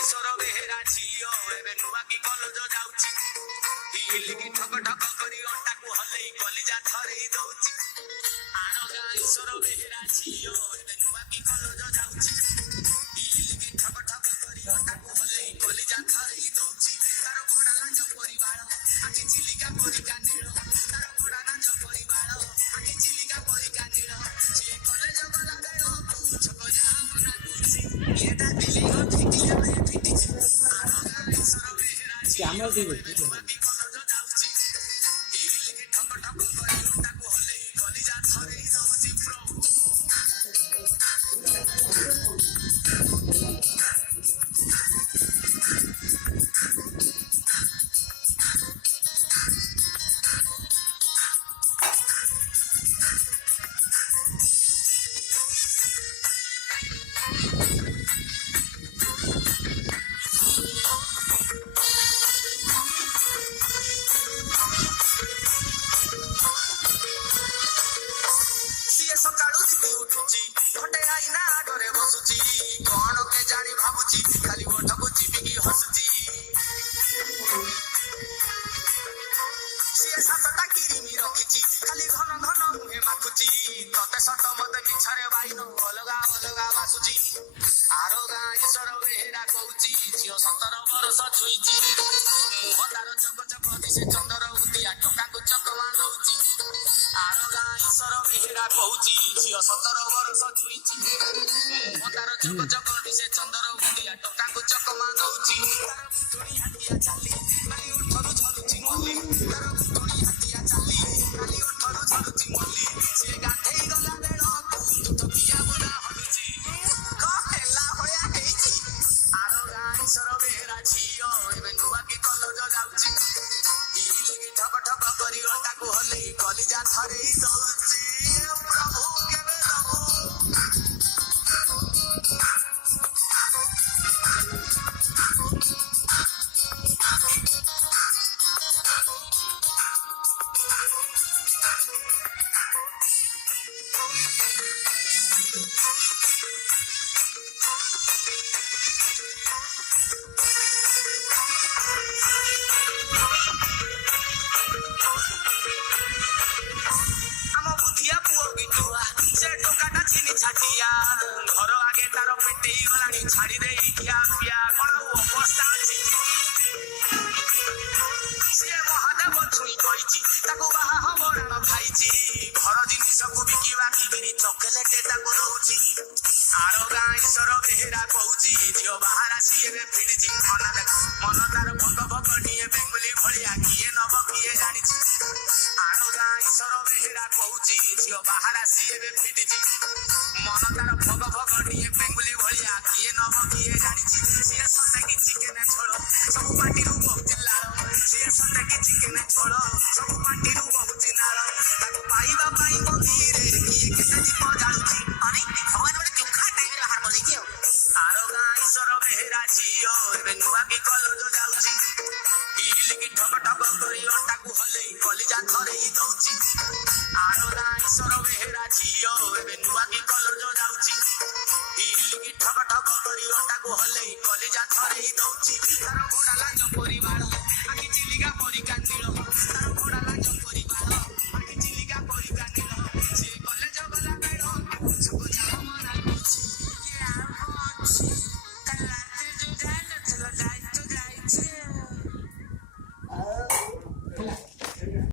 ଈଶ୍ୱର ବେହେରା ଝିଅ ଏବେ ନୂଆ କି କଲେଜ ଯାଉଛି ହିଲିକି ଠକ ଠକ କରି ଅଣ୍ଟାକୁ ହଲେଇ କଲିଜା ଥରେଇ ଦଉଛି ଆର ଗାଁ ଈଶ୍ୱର ବେହେରା ଝିଅ ଏବେ ନୂଆ କି କଲେଜ ଯାଉଛି ହିଲିକି ଠକ ଠକ କରି ଅଣ୍ଟାକୁ ହଲେଇ କଲିଜା ଥରେଇ ଦଉଛି ତାର ଭଡ଼ା ଲାଞ୍ଚ ପରିବାର ଆଜି ଚିଲିକା ପରିକା ନୀଳ ତାର ଭଡ଼ା ଲାଞ୍ଚ ପରିବାର ଆଜି ଚିଲିକା ପରିକା ନୀଳ ସିଏ କଲେଜ ଗଲା ବେଳକୁ ଛକ ଯାହା ମନା କରୁଛି ଏଟା ଦିଲ୍ଲୀ कैमरा देखो ପରିବାର ଆଜି ଚିଲିକା ପରିକା ନୀଳ